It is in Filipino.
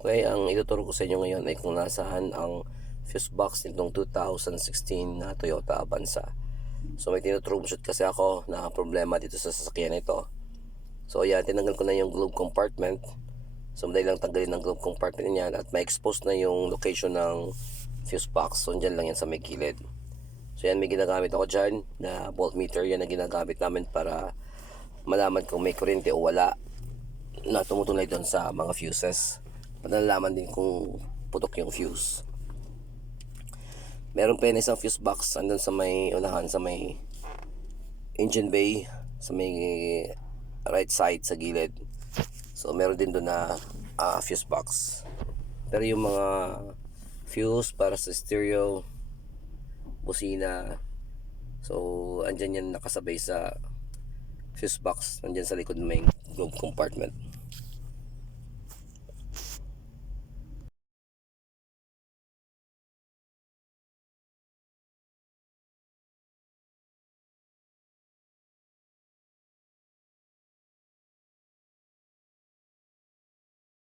Okay, ang ituturo ko sa inyo ngayon ay kung nasaan ang fuse box nitong 2016 na Toyota Avanza. So may tinutroubleshoot kasi ako na problema dito sa sasakyan ito. So ayan, tinanggal ko na yung globe compartment. So madali lang tanggalin ang globe compartment niyan at ma-expose na yung location ng fuse box. So dyan lang yan sa may gilid. So yan, may ginagamit ako dyan na voltmeter. Yan na ginagamit namin para malaman kung may kuryente o wala na tumutuloy doon sa mga fuses. Malalaman din kung putok yung fuse. Meron pa yun isang fuse box andun sa may unahan, sa may engine bay, sa may right side sa gilid. So meron din doon na fuse box. Pero yung mga fuse para sa stereo, busina, so andyan yan nakasabay sa fuse box, andyan sa likod ng may globe compartment.